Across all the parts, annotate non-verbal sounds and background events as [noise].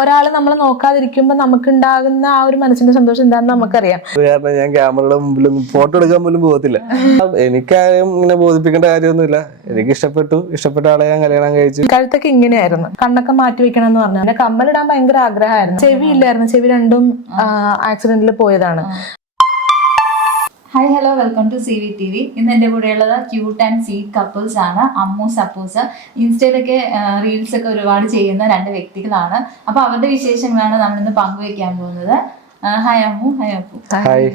ഒരാൾ നമ്മളെ നോക്കാതിരിക്കുമ്പോ നമുക്ക് ഉണ്ടാകുന്ന ആ ഒരു മനസ്സിന്റെ സന്തോഷം എന്താണെന്ന് നമുക്കറിയാം. അത് കാരണം ഞാൻ ക്യാമറയുടെ മുമ്പിലും ഫോട്ടോ എടുക്കാൻ പോലും പോകത്തില്ല. എനിക്കാരും ഇങ്ങനെ ബോധിപ്പിക്കേണ്ട കാര്യമൊന്നുമില്ല. എനിക്ക് ഇഷ്ടപ്പെട്ടു ഇഷ്ടപ്പെട്ട ആളെ ഞാൻ കല്യാണം കഴിച്ചു. കഴുത്തൊക്കെ ഇങ്ങനെയായിരുന്നു. കണ്ണൊക്കെ മാറ്റി വെക്കണം എന്ന് പറഞ്ഞു കമ്മലിടാൻ ഭയങ്കര ആഗ്രഹമായിരുന്നു. ചെവി ഇല്ലായിരുന്നു. ചെവി രണ്ടും ആക്സിഡന്റിൽ പോയതാണ്. Hi hello welcome to C V T V ഇന്ന് എന്റെ കൂടെയുള്ളത് ക്യൂട്ട് ആൻഡ് സ്വീറ്റ് കപ്പിൾസ് ആണ്. അമ്മു സപ്പൂസ്. ഇൻസ്റ്റയിലൊക്കെ റീൽസ് ഒക്കെ ഒരുപാട് ചെയ്യുന്ന രണ്ട് വ്യക്തികളാണ്. അപ്പൊ അവരുടെ വിശേഷങ്ങളാണ് നമ്മൾ ഇന്ന് പങ്കുവെക്കാൻ പോകുന്നത്. Hi Ammu. Hi Appu. Hi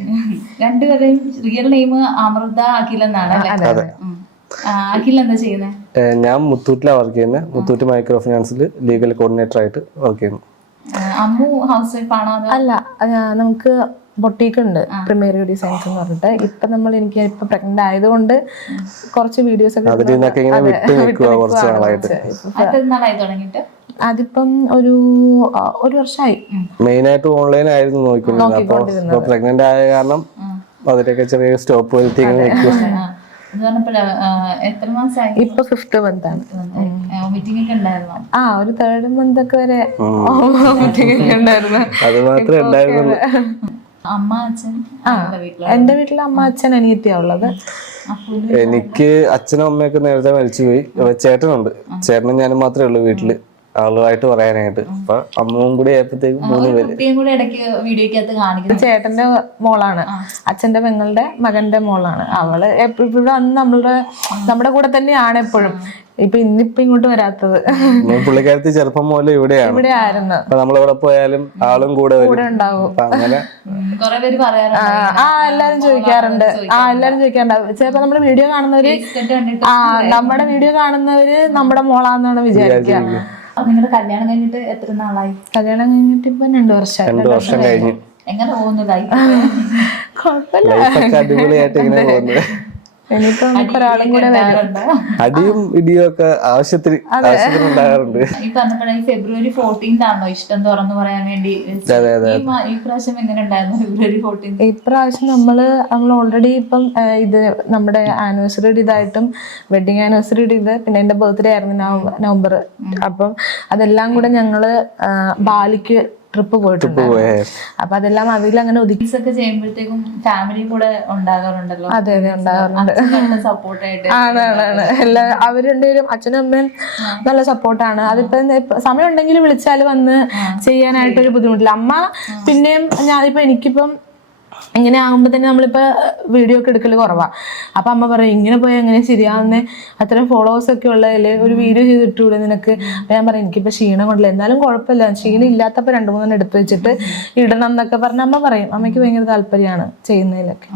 രണ്ടുപേരെയും റിയൽ നെയിം അമൃത അഖിൽ എന്നാണ് അല്ലേ. അഖിൽ എന്താ ചെയ്യുന്നത് ഞാൻ മുത്തൂറ്റിലാണ് വർക്ക് ചെയ്യുന്നത് മുത്തൂറ്റ് മൈക്രോ ഫിനാൻസിൽ ലീഗൽ കോർഡിനേറ്റർ ആയിട്ട് വർക്ക് ചെയ്യുന്നു. അമ്മു ഹൗസ് വൈഫ് ആണോ അല്ല നമുക്ക് ബൊട്ടീക്ക് ഉണ്ട് പ്രിമേറിയോ ഡിസൈൻസ് എന്ന് പറഞ്ഞിട്ട്. ഇപ്പൊ നമ്മൾ എനിക്ക് ഇപ്പൊ പ്രഗ്നന്റ് ആയതുകൊണ്ട് കുറച്ച് വീഡിയോസ് ഒക്കെ ഇങ്ങനെ വിട്ട് കുറച്ച് നാളായിട്ട്. കുറച്ച്. അടുത്ത അതിപ്പം ഒരു ഒരു വർഷമായി മെയിൻ ആയിട്ട് ഓൺലൈൻ ആയിരുന്നു നോക്കിക്കൊണ്ടിരുന്നത്. അപ്പൊ പ്രഗ്നന്റ് ആയ കാരണം അതിലൊക്കെ ചെറിയ സ്റ്റോപ്പ് വരുത്തി ഇപ്പൊ ഫിഫ്ത് മന്ത് ആണ്. ആ ഒരു തേർഡ് മന്ത് ഒക്കെ വരെ മീറ്റിംഗ് [laughs] ഒക്കെ ഉണ്ടായിരുന്നു. അത് മാത്രമേ ഉണ്ടായിരുന്നുള്ളൂ. അമ്മ അച്ഛൻ വീട്ടിൽ എന്റെ വീട്ടിൽ അമ്മ അച്ഛൻ അനിയത്തിയാ ഉള്ളത്. എനിക്ക് അച്ഛനും അമ്മയൊക്കെ നേരത്തെ മരിച്ചുപോയി. പോയി ചേട്ടനുണ്ട്. ചേട്ടനും ഞാനും മാത്രമേ ഉള്ളൂ വീട്ടിൽ. ആളുമായിട്ട് പറയാനായിട്ട്. അപ്പൊ അമ്മയും കൂടി ആയപ്പോഴത്തേക്കും മൂന്ന് പേര്. കുട്ടിയും കൂടെ ഇടയ്ക്ക് വീഡിയോക്കകത്ത് കാണിക്കുന്നു. ചേട്ടന്റെ മോളാണ്. അച്ഛന്റെ പെങ്ങളുടെ മകന്റെ മോളാണ്. അവൾ എപ്പോഴും അന്ന് നമ്മളുടെ നമ്മുടെ കൂടെ തന്നെയാണ് എപ്പോഴും. ഇപ്പൊ ഇന്നിപ്പൊ ഇങ്ങോട്ട് വരാത്തത്. പുള്ളിക്കാലത്ത് പുള്ളിക്കാരത്തി ചെറുപ്പം മുതൽ ഇവിടെയാണ്. ഇവിടെ ആയിരുന്നു. അപ്പൊ പോയാലും ആളും കൂടെ കൂടെ ഉണ്ടാവും. അങ്ങനെ ആ എല്ലാരും ചോദിക്കാറുണ്ട്. ആ എല്ലാരും ചോദിക്കാറുണ്ട്. ചിലപ്പോ നമ്മുടെ വീഡിയോ കാണുന്നവര് ആ നമ്മുടെ വീഡിയോ കാണുന്നവര് നമ്മുടെ മോളാന്നാണ് വിചാരിക്കുക. നിങ്ങളുടെ കല്യാണം കഴിഞ്ഞിട്ട് എത്ര നാളായി? കല്യാണം കഴിഞ്ഞിട്ട് ഇപ്പൊ രണ്ടു വർഷം രണ്ടു വർഷം കഴിഞ്ഞു. എങ്ങനെ പോകുന്നു ലൈഫ് [laughs] കുഴപ്പമില്ല അടിപൊളിയായിട്ട് ഇങ്ങനെ പോകുന്നത് അടിയും ഇടിയും ഒക്കെ ആവശ്യത്തിന് ആവശ്യത്തിന് ഉണ്ടാകാറുണ്ട്. ഈ പറഞ്ഞപ്പോഴേ ഫെബ്രുവരി ഫോർട്ടീൻത് ആണോ? ഇഷ്ടം തുറന്നു പറയാൻ വേണ്ടി അതെ, അതെ, ഈ പ്രാവശ്യം എങ്ങനെ ഉണ്ടായിരുന്നു ഫെബ്രുവരി ഫോർട്ടീൻ ഇപ്രാവശ്യം നമ്മൾ നമ്മൾ ഓൾറെഡി ഇപ്പം ഇത് നമ്മുടെ ആനിവേഴ്സറി ഇതായിട്ടും വെഡിങ് ആനിവേഴ്സറി ഇത് പിന്നെ എന്റെ ബർത്ത്ഡേ ആയിരുന്നു നവംബർ. നവംബർ അപ്പം അതെല്ലാം കൂടെ ഞങ്ങൾ ബാലിക്ക് ട്രിപ്പ് പോയിട്ടുണ്ട്. പോയേ. അപ്പൊ അതെല്ലാം അതിലങ്ങനെ ഒതുക്കി ഒക്കെ ചെയ്യുമ്പോഴത്തേക്കും ഫാമിലി കൂടെ ഉണ്ടാകാറുണ്ടല്ലോ. അതെ അതെ ഉണ്ടാകാറുണ്ട്. സപ്പോർട്ടായിട്ട് ആണാണ് എല്ലാ അവർ രണ്ടുപേരും അച്ഛനും അമ്മയും നല്ല സപ്പോർട്ടാണ് അതിപ്പോ സമയം ഉണ്ടെങ്കിൽ വിളിച്ചാൽ വന്ന് ചെയ്യാനായിട്ടൊരു ബുദ്ധിമുട്ടില്ല. അമ്മ പിന്നെയും ഞാനിപ്പോ എനിക്കിപ്പം ഇങ്ങനെ ആകുമ്പോ തന്നെ നമ്മളിപ്പോ വീഡിയോ ഒക്കെ എടുക്കൽ കുറവാ. അപ്പൊ അമ്മ പറയും ഇങ്ങനെ പോയാൽ എങ്ങനെ ശരിയാവുന്നെ? അത്രയും ഫോളോവേഴ്സ് ഒക്കെ ഉള്ളതിൽ ഒരു വീഡിയോ ചെയ്തിട്ടൂടെ നിനക്ക്? അപ്പൊ ഞാൻ പറയും എനിക്കിപ്പോൾ ക്ഷീണം കൊണ്ടില്ല? എന്നാലും കുഴപ്പമില്ല. ക്ഷീണം ഇല്ലാത്തപ്പോ രണ്ടു മൂന്നെണ്ണം എടുത്തു വെച്ചിട്ട് ഇടണം എന്നൊക്കെ പറഞ്ഞ അമ്മ പറയും. അമ്മയ്ക്ക് ഭയങ്കര താല്പര്യമാണ് ചെയ്യുന്നതിലൊക്കെ.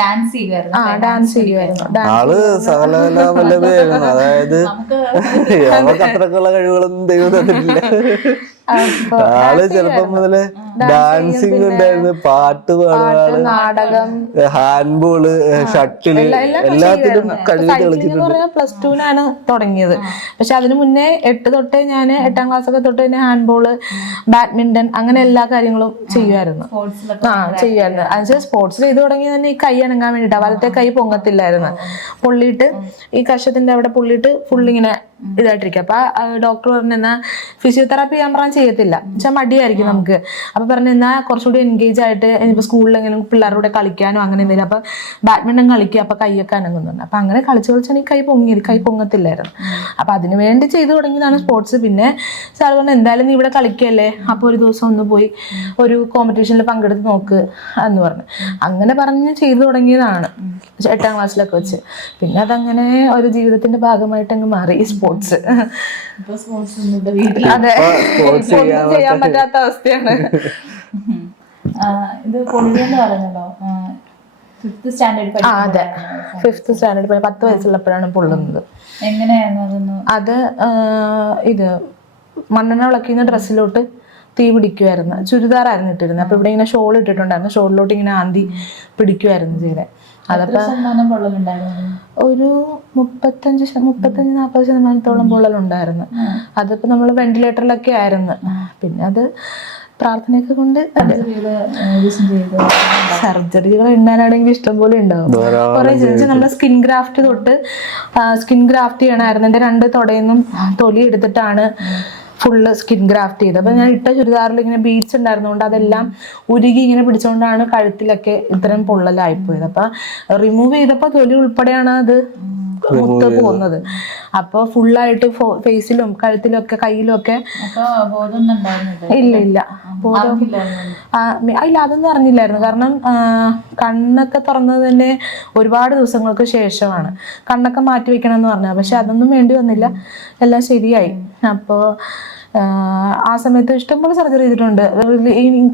ഡാൻസ് ചെയ്യുമായിരുന്നു ആ ഡാൻസ് ചെയ്യുമായിരുന്നു ആൾ [laughs] അതായത് നമുക്ക് നമുക്ക് അത്രക്കുള്ള കഴിവുകളൊന്നും ദൈവം തന്നിട്ടില്ല. അപ്പൊ [laughs] ആൾ ചെറുപ്പം മുതൽ ഡാൻസിങ് ഉണ്ടായിരുന്നു പാട്ട് പാടുന്ന നാടകം ഹാൻഡ്ബോൾ ഷട്ടിൽ എല്ലാത്തിലും കഴിവ് പ്ലസ് ടുവിനാണ് തുടങ്ങിയത്. പക്ഷെ അതിനു മുന്നേ എട്ട് തൊട്ടേ ഞാൻ എട്ടാം ക്ലാസ് ഒക്കെ തൊട്ട് തന്നെ ഹാൻഡ്ബോൾ ബാഡ്മിന്റൺ അങ്ങനെ എല്ലാ കാര്യങ്ങളും ചെയ്യുമായിരുന്നു. ആ ചെയ്യുമായിരുന്നു. അതിനുശേഷം സ്പോർട്സ് ചെയ്ത് തുടങ്ങി തന്നെ ഈ കൈ അനങ്ങാൻ വേണ്ടിട്ടാ. വലത്തെ കൈ പൊങ്ങത്തില്ലായിരുന്നു. പൊള്ളിയിട്ട് ഈ കഷത്തിന്റെ അവിടെ പൊള്ളിയിട്ട് ഫുള്ളിങ്ങനെ ഇങ്ങനെ ഇതായിട്ടിരിക്കും അപ്പൊ ഡോക്ടർ പറഞ്ഞു എന്നാ ഫിസിയോതെറാപ്പി ചെയ്യാൻ ചെയ്യത്തില്ല. വെച്ചാൽ മടിയായിരിക്കും നമുക്ക്. അപ്പൊ പറഞ്ഞു എന്നാ കുറച്ചുകൂടി എൻഗേജ് ആയിട്ട് ഇനിയിപ്പോ സ്കൂളിലെങ്കിലും പിള്ളേരുടെ കൂടെ കളിക്കാനോ അങ്ങനെ എന്തെങ്കിലും. അപ്പൊ ബാഡ്മിന്റൺ കളിക്കുക അപ്പൊ കൈയൊക്കെ അനങ്ങുന്നുണ്ട്. അപ്പൊ അങ്ങനെ കളിച്ച് കളിച്ചാണെങ്കിൽ ഈ കൈ പൊങ്ങി കൈ പൊങ്ങത്തില്ലായിരുന്നു. അപ്പൊ അതിനു വേണ്ടി ചെയ്തു തുടങ്ങിയതാണ് സ്പോർട്സ് പിന്നെ സാർ പറഞ്ഞു എന്തായാലും നീ ഇവിടെ കളിക്കല്ലേ? അപ്പൊ ഒരു ദിവസം ഒന്ന് പോയി ഒരു കോമ്പറ്റീഷനിൽ പങ്കെടുത്ത് നോക്ക് എന്ന് പറഞ്ഞു. അങ്ങനെ പറഞ്ഞ് ചെയ്തു തുടങ്ങിയതാണ്. എട്ടാം ക്ലാസ്സിലൊക്കെ വെച്ച്. പിന്നെ അതങ്ങനെ ഒരു ജീവിതത്തിന്റെ ഭാഗമായിട്ട് അങ്ങ് മാറി ഈ സ്പോർട്സ് അതെ. sports ഒന്നും ചെയ്യാൻ പറ്റാത്ത അവസ്ഥയാണ്. ഇത് പൊള്ളിയെന്ന് പറഞ്ഞല്ലോ ഫിഫ്ത് സ്റ്റാൻഡേർഡ് ആ അതെ. ഫിഫ്ത്ത് സ്റ്റാൻഡേർഡ് പത്ത് വയസ്സുള്ളപ്പോഴാണ് പൊള്ളുന്നത്. എങ്ങനെയായിരുന്നു അതൊന്ന്? അത് ഇത് മണ്ണെണ്ണ വിളക്കുന്ന ഡ്രസ്സിലോട്ട് തീ പിടിക്കുമായിരുന്നു ചുരിദാറായിരുന്നു ഇട്ടിരുന്നത്. അപ്പൊ ഇവിടെ ഇങ്ങനെ ഷോൾ ഇട്ടിട്ടുണ്ടായിരുന്നു. ഷോളിലോട്ട് ഇങ്ങനെ ആന്തി പിടിക്കുമായിരുന്നു ചെയ്തേ. അതപ്പോ ഒരു മുപ്പത്തഞ്ച് ശത- മുപ്പത്തഞ്ച് നാൽപ്പത് ശതമാനത്തോളം പൊള്ളലുണ്ടായിരുന്നു. അതിപ്പോ നമ്മൾ വെന്റിലേറ്ററിലൊക്കെ ആയിരുന്നു. പിന്നെ അത് പ്രാർത്ഥനയൊക്കെ കൊണ്ട് യൂസും ചെയ്ത് സർജറികൾ ഉണ്ടാനാണെങ്കിൽ ഇഷ്ടം പോലെ ഉണ്ടാവും. കുറെ ചോദിച്ചാൽ നമ്മുടെ സ്കിൻ ഗ്രാഫ്റ്റ് തൊട്ട് സ്കിൻ ഗ്രാഫ്റ്റ് ചെയ്യണമായിരുന്നു എന്റെ രണ്ട് തുടയുന്നും തൊലി എടുത്തിട്ടാണ് ഫുള്ള് സ്കിൻ ഗ്രാഫ്റ്റ് ചെയ്ത്. അപ്പൊ ഞാൻ ഇട്ട ചുരിദാറിൽ ഇങ്ങനെ ബീച്ച് ഉണ്ടായിരുന്നുകൊണ്ട് അതെല്ലാം ഉരുകി ഇങ്ങനെ പിടിച്ചുകൊണ്ടാണ് കഴുത്തിലൊക്കെ ഇത്തരം പൊള്ളലായിപ്പോയത്. അപ്പൊ റിമൂവ് ചെയ്തപ്പോൾ തൊലി ഉൾപ്പെടെയാണ് അത് മുത്ത് പോകുന്നത് അപ്പൊ ഫുള്ളായിട്ട് ഫേസിലും കഴുത്തിലും ഒക്കെ കയ്യിലും ഒക്കെ അപ്പൊ ഇല്ല ഇല്ല. ബോധം ഇല്ല അതൊന്നും അറിഞ്ഞില്ലായിരുന്നു. കാരണം കണ്ണൊക്കെ തുറന്നത് തന്നെ ഒരുപാട് ദിവസങ്ങൾക്ക് ശേഷമാണ്. കണ്ണൊക്കെ മാറ്റി വെക്കണം എന്ന് പറഞ്ഞു. പക്ഷെ അതൊന്നും വേണ്ടി വന്നില്ല. എല്ലാം ശരിയായി. അപ്പോൾ ആ സമയത്ത് ഇഷ്ടംപോലെ സർജറി ചെയ്തിട്ടുണ്ട്.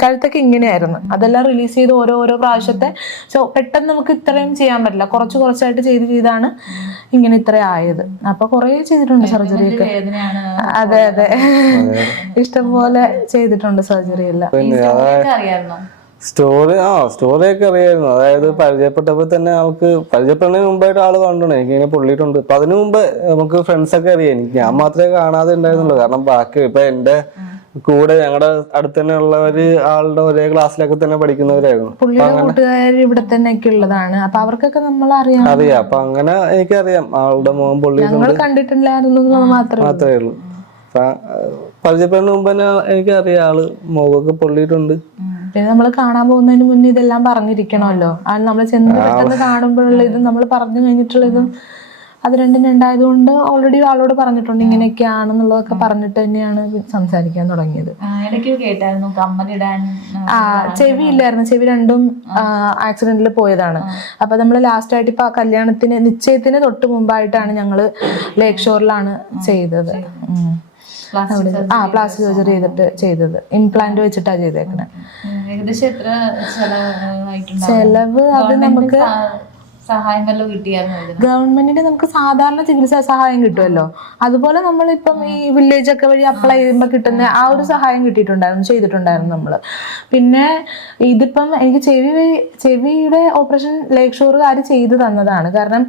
കഴുത്തൊക്കെ ഇങ്ങനെയായിരുന്നു. അതെല്ലാം റിലീസ് ചെയ്ത് ഓരോ ഓരോ പ്രാവശ്യത്തെ. സോ പെട്ടെന്ന് നമുക്ക് ഇത്രയും ചെയ്യാൻ പറ്റില്ല. കുറച്ച് കുറച്ചായിട്ട് ചെയ്ത് ചെയ്താണ് ഇങ്ങനെ ഇത്ര ആയത്. അപ്പൊ കുറേ ചെയ്തിട്ടുണ്ട് സർജറി ഒക്കെ. അതെ അതെ. ഇഷ്ടംപോലെ ചെയ്തിട്ടുണ്ട് സർജറി എല്ലാം. അറിയാമായിരുന്നോ സ്റ്റോറി ആ സ്റ്റോറിയൊക്കെ അറിയായിരുന്നു. അതായത് പരിചയപ്പെട്ടപ്പോൾ തന്നെ ആൾക്ക് പരിചയപ്പെടുന്നതിന് മുമ്പായിട്ട് ആൾ കണ്ടിട്ടുണ്ട് എനിക്ക് ഇങ്ങനെ പൊള്ളിയിട്ടുണ്ട്. അപ്പൊ അതിനു മുമ്പ് നമുക്ക് ഫ്രണ്ട്സ് ഒക്കെ അറിയാം. എനിക്ക് ഞാൻ മാത്രമേ കാണാതെ ഉണ്ടായിരുന്നുള്ളൂ. കാരണം ബാക്കി ഇപ്പൊ എന്റെ കൂടെ ഞങ്ങളുടെ അടുത്ത് തന്നെ ഉള്ളവര് ആളുടെ ഒരേ ക്ലാസ്സിലൊക്കെ തന്നെ പഠിക്കുന്നവരായിരുന്നു. കൂട്ടുകാർ ഇവിടെ തന്നെ ഉള്ളതാണ്. അപ്പൊ അവർക്കൊക്കെ നമ്മൾ അറിയാം. അറിയാം. അപ്പൊ അങ്ങനെ എനിക്കറിയാം. ആളുടെ മുഖം പുള്ളി കണ്ടിട്ടില്ലായിരുന്നു മാത്രമേ ഉള്ളൂ. പരിചയപ്പെടുന്ന മുമ്പ് തന്നെ എനിക്കറിയാം ആൾ മുഖമൊക്കെ പൊള്ളിയിട്ടുണ്ട്. പിന്നെ നമ്മൾ കാണാൻ പോകുന്നതിന് മുന്നേ ഇതെല്ലാം പറഞ്ഞിരിക്കണമല്ലോ. അത് നമ്മൾ ചെന്ന് പെട്ടെന്ന് കാണുമ്പോഴുള്ള ഇതും നമ്മൾ പറഞ്ഞു കഴിഞ്ഞിട്ടുള്ളതും അത് രണ്ടും രണ്ടായതുകൊണ്ട് ഓൾറെഡി ആളോട് പറഞ്ഞിട്ടുണ്ട് ഇങ്ങനെയൊക്കെയാണെന്നുള്ളതൊക്കെ പറഞ്ഞിട്ട് തന്നെയാണ് സംസാരിക്കാൻ തുടങ്ങിയത്. ആ, കേട്ടായിരുന്നു കമ്മലിടാൻ ആ, ചെവി ഇല്ലായിരുന്നു. ചെവി രണ്ടും ആക്സിഡന്റിൽ പോയതാണ്. അപ്പൊ നമ്മൾ ലാസ്റ്റ് ആയിട്ട് ഇപ്പൊ ആ കല്യാണത്തിന് നിശ്ചയത്തിന് തൊട്ട് മുമ്പായിട്ടാണ് ഞങ്ങൾ ലേക്ക് ഷോറിലാണ് ചെയ്തത്. ആ പ്ലാസ്റ്റിക് സർജറി ചെയ്തിട്ട് ചെയ്തത്. ഇംപ്ലാന്റ് വെച്ചിട്ടാ ചെയ്തേക്കണേ. ഏകദേശം എത്ര ചെലവ് അത് നമുക്ക് സഹായം വല്ലതും കിട്ടിയായിരുന്നു ഗവൺമെന്റിന്റെ നമുക്ക് സാധാരണ ചികിത്സാ സഹായം കിട്ടുമല്ലോ. അതുപോലെ നമ്മൾ ഇപ്പം ഈ വില്ലേജ് ഒക്കെ വഴി അപ്ലൈ ചെയ്യുമ്പോൾ കിട്ടുന്ന ആ ഒരു സഹായം കിട്ടിയിട്ടുണ്ടായിരുന്നു ചെയ്തിട്ടുണ്ടായിരുന്നു നമ്മൾ പിന്നെ ഇതിപ്പം എനിക്ക് ചെവി ചെവിയുടെ ഓപ്പറേഷൻ ലേക്ക് ഷോറുകാർ ചെയ്തു തന്നതാണ്. കാരണം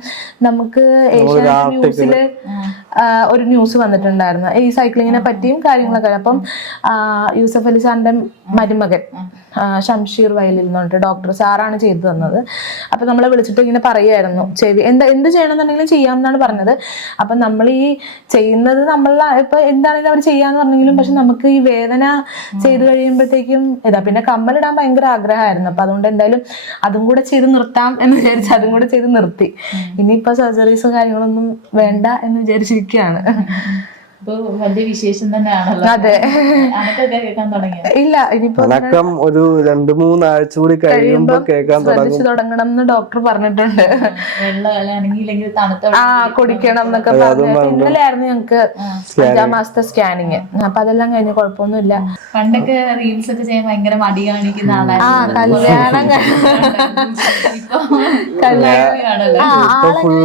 നമുക്ക് ഏഷ്യാനെറ്റ് ന്യൂസിൽ ഒരു ന്യൂസ് വന്നിട്ടുണ്ടായിരുന്നു. ഈ സൈക്ലിങ്ങിനെ പറ്റിയും കാര്യങ്ങളൊക്കെ. അപ്പം യൂസഫ് അലി സാറിന്റെ മരുമകൻ ഷംഷീർ വയലിൽ എന്ന് പറഞ്ഞിട്ട് ഡോക്ടർ സാറാണ് ചെയ്തു തന്നത്. അപ്പൊ നമ്മളെ വിളിച്ചിട്ട് ഇങ്ങനെ പറയുമായിരുന്നു ചെവി എന്താ എന്ത് ചെയ്യണമെന്നുണ്ടെങ്കിലും ചെയ്യാമെന്നാണ് പറഞ്ഞത്. അപ്പൊ നമ്മൾ ഈ ചെയ്യുന്നത് നമ്മൾ ഇപ്പൊ എന്താണെങ്കിലും അവർ ചെയ്യാന്ന് പറഞ്ഞെങ്കിലും പക്ഷെ നമുക്ക് ഈ വേദന ചെയ്ത് കഴിയുമ്പോഴത്തേക്കും ഇതാ പിന്നെ കമ്മലിടാൻ ഭയങ്കര ആഗ്രഹമായിരുന്നു. അപ്പൊ അതുകൊണ്ട് എന്തായാലും അതും കൂടെ ചെയ്ത് നിർത്താം എന്ന് വിചാരിച്ച് അതും കൂടെ ചെയ്ത് നിർത്തി. ഇനിയിപ്പോ സർജറീസും കാര്യങ്ങളൊന്നും വേണ്ട എന്ന് വിചാരിച്ചിരിക്കുകയാണ്. അതെ. ഇല്ല ഇനിയിപ്പോ അനക്കം ഒരു രണ്ടു മൂന്നാഴ്ച കൂടി കഴിയുമ്പോ കേൾക്കാൻ ശ്രദ്ധിച്ചു തുടങ്ങണം എന്ന് ഡോക്ടർ പറഞ്ഞിട്ടുണ്ട്. ആ കുടിക്കണം. എന്നൊക്കെ പറഞ്ഞു ഇന്നലെ ആയിരുന്നു ഞങ്ങക്ക് അഞ്ചാം മാസത്തെ സ്കാനിങ്. അപ്പൊ അതെല്ലാം കഴിഞ്ഞ് കുഴപ്പമൊന്നുമില്ല. പണ്ടൊക്കെ റീൽസ് ഒക്കെ ചെയ്യാൻ ഭയങ്കര മടി കാണിക്കുന്ന ആ ആളായിരുന്നു കല്യാണം ഇപ്പൊ കല്യാണം full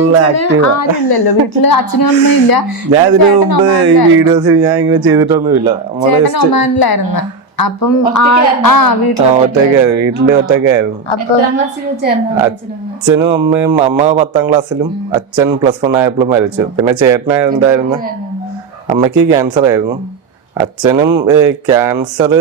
വീട്ടിൽ അച്ഛനും അമ്മയും ഇല്ല. ഞാൻ ഇതിനു മുമ്പ് ഈ വീഡിയോസ് ഞാൻ ഇങ്ങനെ ചെയ്തിട്ടൊന്നുമില്ല. ചേട്ടൻ ഒമാനിലായിരുന്നു. അപ്പം ആ- ഒറ്റയ്ക്കായിരുന്നു. വീട്ടിൽ ഒറ്റക്കായിരുന്നു അച്ഛനും അമ്മയും? അമ്മ പത്താം ക്ലാസ്സിലും അച്ഛൻ പ്ലസ് വൺ ആയപ്പോഴും മരിച്ചു. പിന്നെ ചേട്ടനായിരുന്നു എന്തായിരുന്നു? അമ്മയ്ക്ക് ക്യാൻസർ ആയിരുന്നു. അച്ഛനും ക്യാൻസർ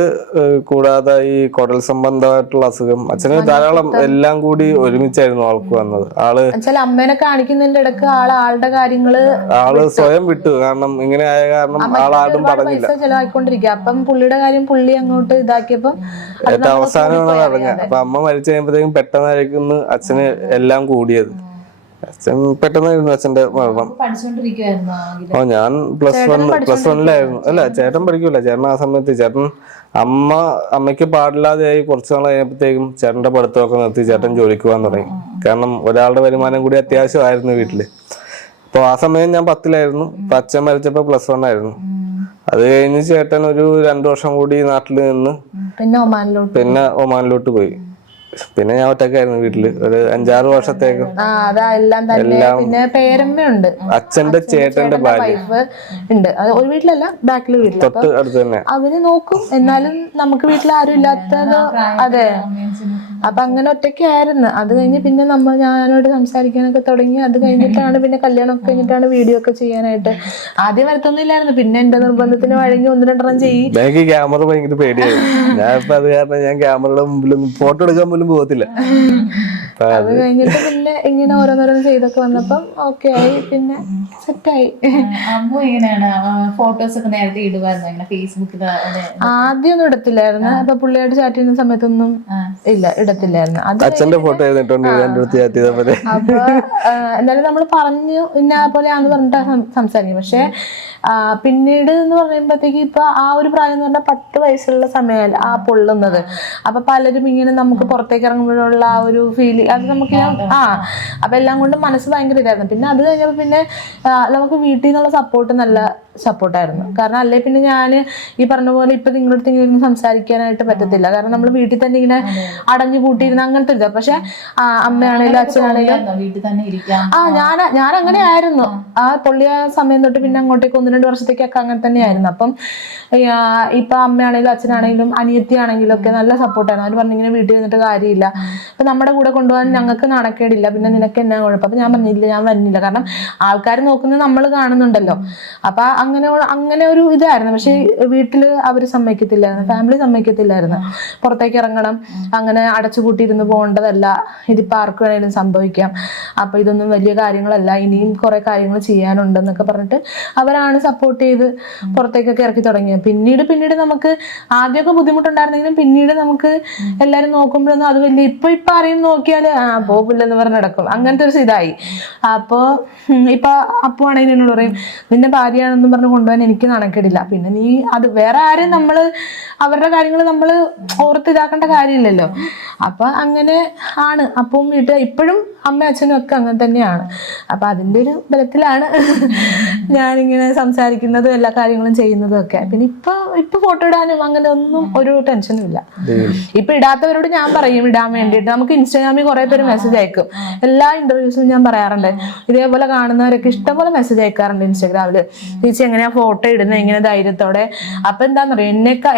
കൂടാതെ ഈ കുടൽ സംബന്ധമായിട്ടുള്ള അസുഖം. അച്ഛന് ധാരാളം എല്ലാം കൂടി ഒരുമിച്ചായിരുന്നു ആൾക്ക് വന്നത്. ആൾ അമ്മേനെ കാണിക്കുന്നതിന്റെ ഇടയ്ക്ക് ആൾ ആളുടെ കാര്യങ്ങൾ ആൾ സ്വയം വിട്ടു. കാരണം ഇങ്ങനെ ആയ കാരണം ആളാരും ഒരുപാട് പറഞ്ഞില്ല. ചെലവായിക്കൊണ്ടിരിക്കുക. അപ്പം പുള്ളിയുടെ കാര്യം പുള്ളി അങ്ങോട്ട് ഇതാക്കിയപ്പം ഏറ്റവും അവസാനമാണ് പറഞ്ഞത് അപ്പൊ അമ്മ മരിച്ചു കഴിയുമ്പോഴത്തേക്കും പെട്ടെന്നായിരിക്കും അച്ഛന് എല്ലാം കൂടിയത്. അച്ഛൻ പെട്ടെന്നായിരുന്നു അച്ഛന്റെ മരണം. ഓ ഞാൻ പ്ലസ് വൺ പ്ലസ് വണ്ണിലായിരുന്നു. അല്ല ചേട്ടൻ പഠിക്കൂല. ചേട്ടൻ ആ സമയത്ത് ചേട്ടൻ അമ്മ അമ്മയ്ക്ക് പാടില്ലാതെയായി കുറച്ച് നാൾ കഴിഞ്ഞപ്പോഴത്തേക്കും ചേട്ടന്റെ പഠിത്തമൊക്കെ നിർത്തി ചേട്ടൻ ജോലിക്ക് പോകാൻ തുടങ്ങി. കാരണം ഒരാളുടെ വരുമാനം കൂടി അത്യാവശ്യമായിരുന്നു വീട്ടിൽ. അപ്പോൾ ആ സമയം ഞാൻ പത്തിലായിരുന്നു. അപ്പൊ അച്ഛൻ മരിച്ചപ്പോ പ്ലസ് വൺ ആയിരുന്നു. അത് കഴിഞ്ഞ് ചേട്ടൻ ഒരു രണ്ടു വർഷം കൂടി നാട്ടിൽ നിന്ന് പിന്നെ ഒമാനിലോട്ട് പിന്നെ ഒമാനിലോട്ട് പോയി. പിന്നെ ഞാൻ ഒറ്റക്കായിരുന്നു വീട്ടിൽ. ഒരു അഞ്ചാറ് വർഷത്തേക്ക്. ആ അതാ എല്ലാം തന്നെ. പിന്നെ പേരമ്മയുണ്ട്. അച്ഛന്റെ ചേട്ടന്റെ ഭാര്യ. വൈഫ് ഉണ്ട്. അത് ഒരു വീട്ടിലല്ല ബാക്കിൽ വീട്ടിൽ തൊട്ട് അടുത്ത് തന്നെ. അവർ നോക്കും. എന്നാലും നമുക്ക് വീട്ടിൽ ആരും ഇല്ലാത്തത് അതെ. അപ്പൊ അങ്ങനെ ഒറ്റയ്ക്കായിരുന്നു. അത് കഴിഞ്ഞ് പിന്നെ നമ്മൾ ഞാനോട് സംസാരിക്കാനൊക്കെ തുടങ്ങി. അത് കഴിഞ്ഞിട്ടാണ് പിന്നെ കല്യാണം ഒക്കെ കഴിഞ്ഞിട്ടാണ് വീഡിയോ ഒക്കെ ചെയ്യാനായിട്ട്. ആദ്യം വരത്തൊന്നുമില്ലായിരുന്നു. പിന്നെ എന്റെ നിർബന്ധത്തിന് വഴങ്ങി ഒന്ന് രണ്ടെണ്ണം ചെയ്യും. എനിക്ക് ക്യാമറ ഭയങ്കര പേടിയായിരുന്നു ഞാൻ ഇപ്പൊ അത് കാരണം ഞാൻ ക്യാമറയുടെ മുമ്പിൽ ഫോട്ടോ എടുക്കാൻ പോലും പോകത്തില്ല. അപ്പൊ അത് കഴിഞ്ഞിട്ട് പിന്നെ ഇങ്ങനെ ഓരോന്നോരോന്ന് ചെയ്തൊക്കെ വന്നപ്പം ഓക്കെ ആയി പിന്നെ സെറ്റായി അമ്മു എങ്ങനെയാണ്? ഫോട്ടോസ് ഒക്കെ നേരത്തെ ഇടുവായിരുന്നു? ഇങ്ങനെ ഫേസ്ബുക്കിൽ ആദ്യം ഒന്നും ഇടത്തില്ലായിരുന്നു. അപ്പൊ പുള്ളിയായിട്ട് ചാറ്റ് ചെയ്യുന്ന സമയത്തൊന്നും ഇല്ല ഇടത്തില്ലായിരുന്നു. അച്ഛന്റെ ഫോട്ടോ പോലെ. അപ്പൊ എന്നാലും നമ്മൾ പറഞ്ഞു ഇന്ന പോലെയാന്ന് പറഞ്ഞിട്ട് സംസാരിക്കും. പക്ഷെ പിന്നീട് എന്ന് പറയുമ്പോഴത്തേക്ക് ഇപ്പൊ ആ ഒരു പ്രായം എന്ന് പറഞ്ഞാൽ പത്ത് വയസ്സുള്ള സമയമല്ല ആ പൊള്ളുന്നത്. അപ്പൊ പലരും ഇങ്ങനെ നമുക്ക് പുറത്തേക്ക് ഇറങ്ങുമ്പോഴുള്ള ആ ഒരു ഫീലിങ് അത് നമുക്ക് ആ അപ്പൊ എല്ലാം കൊണ്ടും മനസ്സ് ഭയങ്കര ഇതായിരുന്നു. പിന്നെ അത് കഴിഞ്ഞപ്പോ പിന്നെ നമുക്ക് വീട്ടിൽ നിന്നുള്ള സപ്പോർട്ട് നല്ല സപ്പോർട്ടായിരുന്നു. കാരണം അല്ലെ പിന്നെ ഞാൻ ഈ പറഞ്ഞ പോലെ ഇപ്പൊ നിങ്ങളുടെ അടുത്ത് ഇങ്ങനെ സംസാരിക്കാനായിട്ട് പറ്റത്തില്ല. കാരണം നമ്മൾ വീട്ടിൽ തന്നെ ഇങ്ങനെ അടഞ്ഞു കൂട്ടിയിരുന്ന അങ്ങനത്തെ ഇതാ പക്ഷെ അമ്മയാണെങ്കിലും അച്ഛനാണെങ്കിലും ആ ഞാൻ ഞാൻ അങ്ങനെ ആയിരുന്നു. ആ പൊള്ളിയ സമയം തൊട്ട് പിന്നെ അങ്ങോട്ടേക്ക് ഒന്ന് രണ്ട് വർഷത്തേക്കൊക്കെ അങ്ങനെ തന്നെയായിരുന്നു അപ്പം ഇപ്പൊ അമ്മയാണെങ്കിലും അച്ഛനാണെങ്കിലും അനിയത്തിയാണെങ്കിലും ഒക്കെ നല്ല സപ്പോർട്ടായിരുന്നു. അവർ പറഞ്ഞു ഇങ്ങനെ വീട്ടിൽ നിന്നിട്ട് കാര്യമില്ല. അപ്പൊ നമ്മുടെ കൂടെ കൊണ്ടുപോകാൻ ഞങ്ങൾക്ക് നടക്കേടില്ല പിന്നെ നിനക്ക് എന്നാ കുഴപ്പം? അപ്പൊ ഞാൻ പറഞ്ഞില്ല ഞാൻ വരുന്നില്ല. കാരണം ആൾക്കാർ നോക്കുന്നത് നമ്മൾ കാണുന്നുണ്ടല്ലോ. അപ്പൊ അങ്ങനെ അങ്ങനെ ഒരു ഇതായിരുന്നു. പക്ഷെ വീട്ടിൽ അവർ സമ്മതിക്കത്തില്ലായിരുന്നു. ഫാമിലി സമ്മതിക്കത്തില്ലായിരുന്നു. പുറത്തേക്ക് ഇറങ്ങണം. അങ്ങനെ അടച്ചുപൂട്ടിയിരുന്ന് പോകേണ്ടതല്ല. ഇതിപ്പോ ആർക്ക് വേണേലും സംഭവിക്കാം. അപ്പൊ ഇതൊന്നും വലിയ കാര്യങ്ങളല്ല. ഇനിയും കുറെ കാര്യങ്ങൾ ചെയ്യാനുണ്ടെന്നൊക്കെ പറഞ്ഞിട്ട് അവരാണ് സപ്പോർട്ട് ചെയ്ത് പുറത്തേക്കൊക്കെ ഇറക്കി തുടങ്ങിയത്. പിന്നീട് പിന്നീട് നമുക്ക് ആദ്യമൊക്കെ ബുദ്ധിമുട്ടുണ്ടായിരുന്നെങ്കിലും പിന്നീട് നമുക്ക് എല്ലാരും നോക്കുമ്പോഴൊന്നും അത് വലിയ ഇപ്പൊ ഇപ്പൊ ആരെയും നോക്കിയാൽ ആ പോകില്ലെന്ന് പറഞ്ഞ് നടക്കും. അങ്ങനത്തെ ഒരു ഇതായി. അപ്പോ ഉം, ഇപ്പൊ അപ്പുവാണെങ്കിൽ എന്നോട് പറയും നിന്റെ ഭാര്യയാണെന്നും പറഞ്ഞ് കൊണ്ടുപോകാൻ എനിക്ക് നടക്കിടില്ല പിന്നെ നീ അത് വേറെ ആരും നമ്മൾ അവരുടെ കാര്യങ്ങൾ നമ്മൾ ഓർത്ത് ഇതാക്കേണ്ട കാര്യമില്ലല്ലോ. അപ്പൊ അങ്ങനെ ആണ്. അപ്പം വീട്ടിൽ ഇപ്പോഴും അമ്മ അച്ഛനും ഒക്കെ അങ്ങനെ തന്നെയാണ്. അപ്പൊ അതിന്റെ ഒരു ബലത്തിലാണ് ഞാനിങ്ങനെ സംസാരിക്കുന്നതും എല്ലാ കാര്യങ്ങളും ചെയ്യുന്നതും ഒക്കെ. പിന്നെ ഇപ്പൊ ഇപ്പൊ ഫോട്ടോ ഇടാനും അങ്ങനെ ഒന്നും ഒരു ടെൻഷനും ഇല്ല. ഇപ്പൊ ഇടാത്തവരോട് ഞാൻ പറയും ഇടാൻ വേണ്ടിയിട്ട്. നമുക്ക് ഇൻസ്റ്റാഗ്രാമിൽ കുറെ പേര് മെസ്സേജ് അയക്കും. എല്ലാ ഇന്റർവ്യൂസിലും ഞാൻ പറയാറുണ്ട്. ഇതേപോലെ കാണുന്നവരൊക്കെ ഇഷ്ടംപോലെ മെസ്സേജ് അയക്കാറുണ്ട് ഇൻസ്റ്റാഗ്രാമിൽ ചേച്ചി എങ്ങനെയാ ഫോട്ടോ ഇടുന്നത് ഇങ്ങനെ ധൈര്യത്തോടെ? അപ്പൊ എന്താണെന്നറിയോ എന്നെക്കാ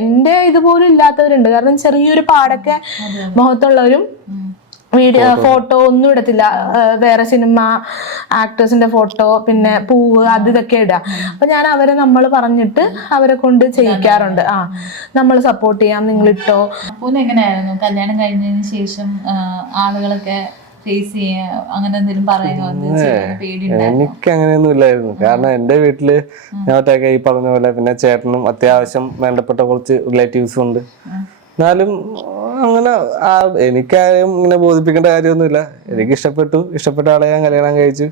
എന്റെ ഇതുപോലും ഇല്ലാത്തവരുണ്ട്. കാരണം ചെറിയൊരു പാടൊക്കെ മുഖത്തുള്ളവരും വീഡിയോ ഫോട്ടോ ഒന്നും ഇടത്തില്ല. വേറെ സിനിമ ആക്ടേഴ്സിന്റെ ഫോട്ടോ പിന്നെ പൂവ് അത് ഇതൊക്കെ ഇടുക അപ്പൊ ഞാൻ അവരെ നമ്മൾ പറഞ്ഞിട്ട് അവരെ കൊണ്ട് ചെയ്യിക്കാറുണ്ട്. ആ നമ്മൾ സപ്പോർട്ട് ചെയ്യാം നിങ്ങൾ ഇട്ടോ എങ്ങനെയായിരുന്നു? കല്യാണം കഴിഞ്ഞതിന് ശേഷം ആളുകളൊക്കെ ഫേസ് ചെയ്യാ അങ്ങനെ എന്തെങ്കിലും എനിക്ക് അങ്ങനെയൊന്നും ഇല്ലായിരുന്നു. കാരണം എന്റെ വീട്ടിൽ ഞാൻ ഒറ്റയ്ക്ക് ഈ പറഞ്ഞ പോലെ പിന്നെ ചേട്ടനും അത്യാവശ്യം വേണ്ടപ്പെട്ട കുറച്ച് റിലേറ്റീവ്സും ഉണ്ട്. എന്നാലും അങ്ങനെ ആ- എനിക്കാരും ഇങ്ങനെ ബോധിപ്പിക്കേണ്ട കാര്യമൊന്നുമില്ല. എനിക്ക് ഇഷ്ടപ്പെട്ടു ഇഷ്ടപ്പെട്ട ആളെ ഞാൻ കല്യാണം കഴിച്ചു.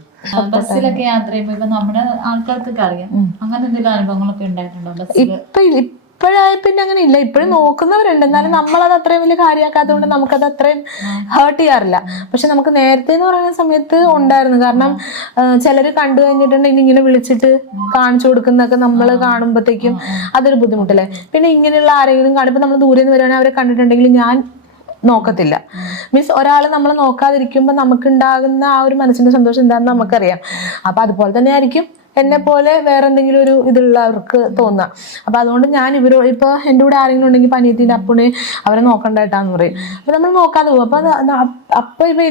ബസ്സിലൊക്കെ യാത്ര ചെയ്യുമ്പോ ഇപ്പൊ നമ്മുടെ ആൾക്കാർക്കൊക്കെ അറിയാം. അങ്ങനെ എന്തെങ്കിലും അനുഭവങ്ങളൊക്കെ ഉണ്ടായിട്ടുണ്ടോ? ബസ്സിൽ ഇപ്പൊ ഇപ്പോഴായ പിന്നെ അങ്ങനെ ഇല്ല ഇപ്പോഴും നോക്കുന്നവരുണ്ട്. എന്നാലും നമ്മളത് അത്രയും വലിയ കാര്യമാക്കാത്തത് കൊണ്ട് നമുക്കത് അത്രയും ഹേർട്ട് ചെയ്യാറില്ല. പക്ഷെ നമുക്ക് നേരത്തെ എന്ന് പറയുന്ന സമയത്ത് ഉണ്ടായിരുന്നു. കാരണം ചിലർ കണ്ടു കഴിഞ്ഞിട്ടുണ്ടെങ്കിൽ ഇങ്ങനെ വിളിച്ചിട്ട് കാണിച്ചു കൊടുക്കുന്നൊക്കെ നമ്മൾ കാണുമ്പോഴത്തേക്കും അതൊരു ബുദ്ധിമുട്ടല്ലേ? പിന്നെ ഇങ്ങനെയുള്ള ആരെങ്കിലും കാണുമ്പോൾ നമ്മൾ ദൂരെ നിന്ന് വരുവാണെങ്കിൽ അവരെ കണ്ടിട്ടുണ്ടെങ്കിൽ ഞാൻ നോക്കത്തില്ല. മീൻസ് ഒരാൾ നമ്മൾ നോക്കാതിരിക്കുമ്പോൾ നമുക്കുണ്ടാകുന്ന ആ ഒരു മനസ്സിന്റെ സന്തോഷം എന്താണെന്ന് നമുക്കറിയാം. അപ്പൊ അതുപോലെ തന്നെ ആയിരിക്കും എന്നെ പോലെ വേറെ എന്തെങ്കിലും ഒരു ഇതുള്ളവർക്ക് തോന്നാം. അപ്പൊ അതുകൊണ്ട് ഞാൻ ഇവരോ ഇപ്പൊ എന്റെ കൂടെ ആരെങ്കിലും ഉണ്ടെങ്കിൽ പനിയത്തിന്റെ അപ്പുണെ അവരെ നോക്കണ്ടായിട്ടാന്ന് പറയും. അപ്പൊ നമ്മൾ നോക്കാതെ പോകും. അപ്പൊ അപ്പൊ ഇപ്പൊ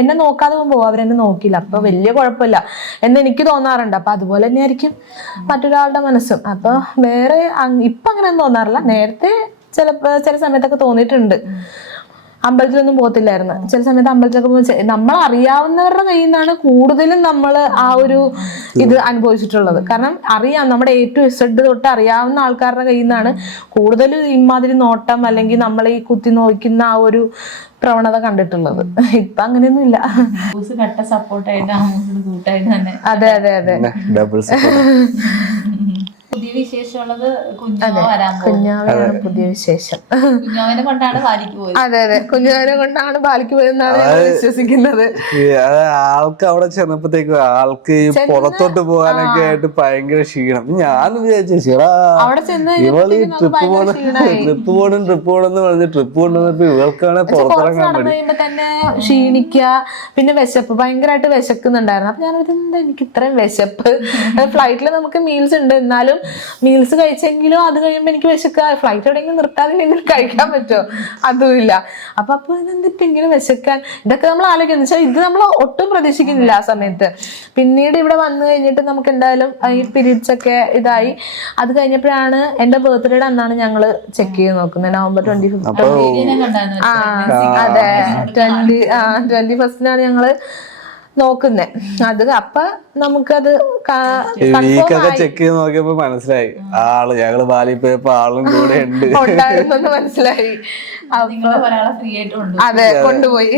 എന്നെ നോക്കാതെ പോകുമ്പോൾ അവരെന്നെ നോക്കില്ല അപ്പൊ വലിയ കുഴപ്പമില്ല എന്ന് എനിക്ക് തോന്നാറുണ്ട്. അപ്പൊ അതുപോലെ തന്നെ ആയിരിക്കും മറ്റൊരാളുടെ മനസ്സും. അപ്പൊ വേറെ ഇപ്പൊ അങ്ങനെ തോന്നാറില്ല. നേരത്തെ ചില ചില സമയത്തൊക്കെ തോന്നിയിട്ടുണ്ട്. അമ്പലത്തിലൊന്നും പോകത്തില്ലായിരുന്നു. ചില സമയത്ത് അമ്പലത്തിലൊക്കെ പോകുമ്പോൾ നമ്മൾ അറിയാവുന്നവരുടെ കയ്യിൽ നിന്നാണ് കൂടുതലും നമ്മൾ ആ ഒരു ഇത് അനുഭവിച്ചിട്ടുള്ളത്. കാരണം അറിയാം നമ്മുടെ എ ടു ഇസഡ് തൊട്ട് അറിയാവുന്ന ആൾക്കാരുടെ കയ്യിൽ നിന്നാണ് കൂടുതലും ഇമാതിരി നോട്ടം അല്ലെങ്കിൽ നമ്മൾ ഈ കുത്തി നോക്കുന്ന ആ ഒരു പ്രവണത കണ്ടിട്ടുള്ളത്. ഇപ്പൊ അങ്ങനെയൊന്നും ഇല്ല അതെ അതെ അതെ. പുതിയ വിശേഷമുള്ളത് കുഞ്ഞാവയാണ് പുതിയ വിശേഷം. കുഞ്ഞാവിനെ കൊണ്ടാണ് വാലിക്ക് പോയത്. അതെ അതെ. കുഞ്ഞാവനെ കൊണ്ടാണ് ബാലിക്ക് പോയെന്നാണ് ഞാൻ വിശ്വസിക്കുന്നത്. ആൾക്ക് അവിടെ ചെന്നപ്പോഴത്തേക്കും ആൾക്ക് പുറത്തോട്ട് പോകാനൊക്കെ ആയിട്ട് ഭയങ്കര ക്ഷീണം. ഞാൻ വിചാരിച്ചു ഇവൾ ട്രിപ്പ് പോണ. ട്രിപ്പ് പോണം ട്രിപ്പ് പോണെന്ന് പറഞ്ഞ് ട്രിപ്പ് കൊണ്ടുവന്നപ്പോ ഇവൾക്കാണ് പുറത്തിറങ്ങാൻ കഴിയുമ്പോ തന്നെ ക്ഷീണിക്കുക പിന്നെ വിശപ്പ് ഭയങ്കരമായിട്ട് വിശക്കുന്നുണ്ടായിരുന്നു. അപ്പൊ ഞാൻ എന്താ എനിക്ക് ഇത്രയും വിശപ്പ്? [laughs] ഫ്ലൈറ്റിൽ നമുക്ക് മീൽസ് ഉണ്ട്. എന്നാലും മീൽസ് കഴിച്ചെങ്കിലും അത് കഴിയുമ്പോൾ എനിക്ക് വിശക്കുക ഫ്ലൈറ്റ് എവിടെയെങ്കിലും നിർത്താതില്ലെങ്കിൽ കഴിക്കാൻ പറ്റുമോ? അതുമില്ല. അപ്പൊ അപ്പൊ ഇതെന്തിപ്പോ ഇങ്ങനെ വിശക്കാൻ? ഇതൊക്കെ നമ്മൾ ആലോചിക്കുന്നത് വെച്ചാൽ ഇത് നമ്മൾ ഒട്ടും പ്രതീക്ഷിക്കുന്നില്ല ആ സമയത്ത്. പിന്നീട് ഇവിടെ വന്നു കഴിഞ്ഞിട്ട് നമുക്ക് എന്തായാലും ഈ പീരീഡ്സ് ഒക്കെ ഇതായി. അത് കഴിഞ്ഞപ്പോഴാണ് എന്റെ ബർത്ത്ഡേയുടെ അന്നാണ് ഞങ്ങൾ ചെക്ക് ചെയ്ത് നോക്കുന്നത്. നവംബർ ട്വന്റി ഫിഫ്ത്ത് വീഡിയോനെ ആ അതെ. ട്വന്റി ആ. ട്വന്റി ഫസ്റ്റിനാണ് ഞങ്ങൾ നോക്കുന്നേ. അത് അപ്പൊ നമുക്കത് വീക്കൊക്കെ ചെക്ക് ചെയ്ത് നോക്കിയപ്പോ മനസ്സിലായി. ആൾ ഞങ്ങൾ ബാലി പോയപ്പോ ആളും കൂടെ ഉണ്ട്. ഉണ്ടായിരുന്നെന്ന് മനസ്സിലായി. നിങ്ങളെ ഒരാളെ ഫ്രീ ആയിട്ട് ഉണ്ട് അതെ കൊണ്ടുപോയി.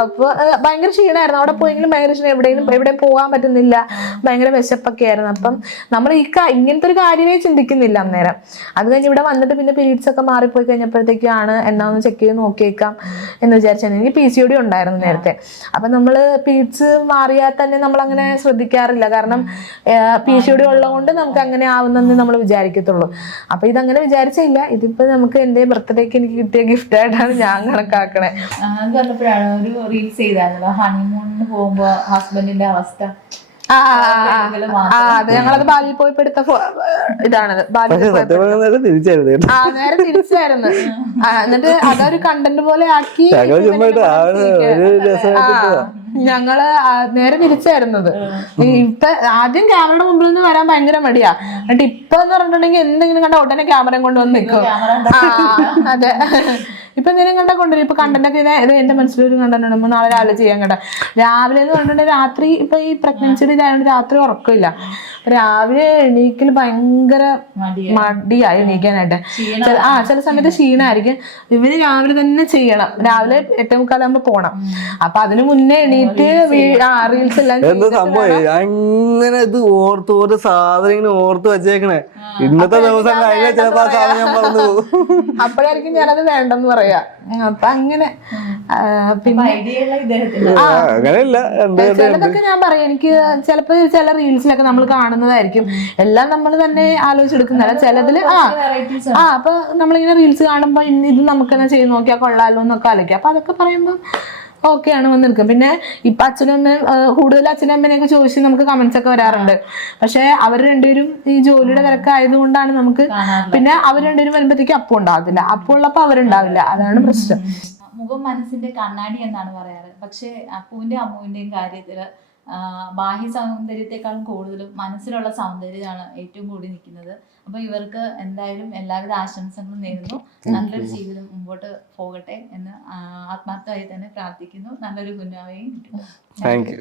അപ്പൊ ഭയങ്കര ക്ഷീണമായിരുന്നു അവിടെ പോയെങ്കിലും ഭയങ്കര ക്ഷീണം എവിടെയും എവിടെ പോകാൻ പറ്റുന്നില്ല. ഭയങ്കര വിശപ്പൊക്കെ ആയിരുന്നു. അപ്പം നമ്മൾ ഈ ഇങ്ങനത്തെ ഒരു കാര്യമേ ചിന്തിക്കുന്നില്ല അന്നേരം. അത് കഴിഞ്ഞ് ഇവിടെ വന്നിട്ട് പിന്നെ പീരീഡ്സ് ഒക്കെ മാറിപ്പോയി കഴിഞ്ഞപ്പോഴത്തേക്കാണ് എന്നാ ഒന്ന് ചെക്ക് ചെയ്ത് നോക്കിയേക്കാം എന്ന് വിചാരിച്ചു എനിക്ക് പി സി ഒ ഡി ഉണ്ടായിരുന്നു നേരത്തെ. അപ്പൊ നമ്മൾ പീരീഡ്സ് മാറിയാൽ തന്നെ നമ്മൾ അങ്ങനെ ശ്രദ്ധിക്കാറില്ല. കാരണം പി സി ഡി ഉള്ളതുകൊണ്ട് നമുക്ക് അങ്ങനെ ആവുന്നെന്ന് നമ്മൾ വിചാരിക്കത്തുള്ളൂ. അപ്പൊ ഇതങ്ങനെ വിചാരിച്ചില്ല. ഇതിപ്പോ നമുക്ക് എന്റെ ബർത്ത്ഡേക്ക് എനിക്ക് കിട്ടിയ ഗിഫ്റ്റ് ആയിട്ടാണ് ഞാൻ കണക്കാക്കണേ. പറഞ്ഞപ്പോഴാണ് ഒരു റീൽസ് ചെയ്തായിരുന്നു ഹണിമൂണിന് പോകുമ്പോ ഹസ്ബൻഡിന്റെ അവസ്ഥ. അതെ. ഞങ്ങളത് ബാലിൽ പോയി എടുത്ത ഇതാണത് പോയി സത്യം നേരെ തിരിച്ചായിരുന്നു ആ നേരെ തിരിച്ചായിരുന്നു. എന്നിട്ട് അതൊരു കണ്ടന്റ് പോലെ ആക്കി ഞങ്ങൾ നേരെ തിരിച്ചായിരുന്നത് ഇപ്പൊ ആദ്യം ക്യാമറയുടെ മുമ്പിൽ നിന്ന് വരാൻ ഭയങ്കര മടിയാ. എന്നിട്ട് ഇപ്പൊ എന്ന് പറഞ്ഞിട്ടുണ്ടെങ്കിൽ എന്തെങ്കിലും കണ്ട ഉടനെ ക്യാമറയും കൊണ്ടുവന്ന് നിൽക്കും ക്യാമറ അതെ. ഇപ്പൊ എന്തെങ്കിലും കണ്ട കൊണ്ടുവരും. ഇപ്പൊ കണ്ടന്റ് ഒക്കെ ഇതേ- എന്റെ മനസ്സിലൊരു കണ്ടന്റ് നാളെ രാവിലെ ചെയ്യാൻ കേട്ടോ രാവിലെ എന്ന് പറഞ്ഞിട്ടുണ്ടെങ്കിൽ രാത്രി ഇപ്പൊ ഈ പ്രഗ്നൻസിയുടെ ഇതായതുകൊണ്ട് രാത്രി ഉറക്കമില്ല. രാവിലെ എണീക്കൽ ഭയങ്കര മടിയാ. മടിയായി എണീക്കാനായിട്ട്. ചില- ആ ചില സമയത്ത് ക്ഷീണമായിരിക്കും ഇവർ രാവിലെ തന്നെ ചെയ്യണം. രാവിലെ എട്ടേ മുക്കാലാകുമ്പോ പോണം. അപ്പൊ അതിന് മുന്നേ എണീറ്റ് ആ റീൽസ് എല്ലാം എന്ത് ചെയ്തിട്ട് സംഭവം? അങ്ങനെ ഇത് ഓർത്ത് ഓരോ സാധനങ്ങൾ ഓർത്ത് വെച്ചേക്കണേ. ഇന്നത്തെ ദിവസം കഴിഞ്ഞാൽ ചിലപ്പോ ആ സാധനം ഞാൻ മറന്നു [laughs] പോകും. അപ്പോഴായിരിക്കും ഞാനത് വേണ്ടെന്ന് പറയാ. അപ്പൊ അങ്ങനെ പിന്നെ അങ്ങനെയില്ല. ചിലതൊക്കെ ഞാൻ പറയാം. എനിക്ക് ചിലപ്പോ ചില റീൽസിലൊക്കെ നമ്മൾ കാണുന്നതായിരിക്കും. എല്ലാം നമ്മൾ തന്നെ ആലോചിച്ചെടുക്കുന്നതല്ല ചിലതിൽ ആ ആ അപ്പൊ നമ്മളിങ്ങനെ റീൽസ് കാണുമ്പോ ഇന്ന് ഇത് നമുക്ക് തന്നെ ചെയ്ത് നോക്കിയാൽ കൊള്ളാലോ എന്നൊക്കെ ആലോചിക്കാം. അപ്പൊ അതൊക്കെ പറയുമ്പോൾ ഓക്കെയാണ് വന്ന് നിൽക്കും പിന്നെ ഇപ്പൊ അച്ഛനും അമ്മയും ആ, കൂടുതൽ അച്ഛനും അമ്മേനെയൊക്കെ ചോദിച്ച് നമുക്ക് കമന്റ്സ് ഒക്കെ വരാറുണ്ട്. പക്ഷെ അവർ രണ്ടുപേരും ഈ ജോലിയുടെ തിരക്കായതുകൊണ്ടാണ് നമുക്ക് പിന്നെ അവർ രണ്ടുപേരും വരുമ്പോഴത്തേക്കും അപ്പം ഉണ്ടാകത്തില്ല അപ്പം ഉള്ളപ്പോ അവരുണ്ടാവില്ല. അതാണ് പ്രശ്നം. മുഖം മനസ്സിന്റെ കണ്ണാടി എന്നാണ് പറയാറ്. പക്ഷെ അപ്പുവിന്റെ അമ്മുവിന്റെയും കാര്യത്തിൽ ബാഹ്യ സൗന്ദര്യത്തെക്കാളും കൂടുതലും മനസ്സിലുള്ള സൗന്ദര്യമാണ് ഏറ്റവും കൂടി നിൽക്കുന്നത്. അപ്പൊ ഇവർക്ക് എന്തായാലും എല്ലാവിധ ആശംസകളും നേരുന്നു. നല്ലൊരു ജീവിതം മുമ്പോട്ട് പോകട്ടെ എന്ന് ആത്മാർത്ഥമായി തന്നെ പ്രാർത്ഥിക്കുന്നു. നല്ലൊരു ഗുണാവയും താങ്ക്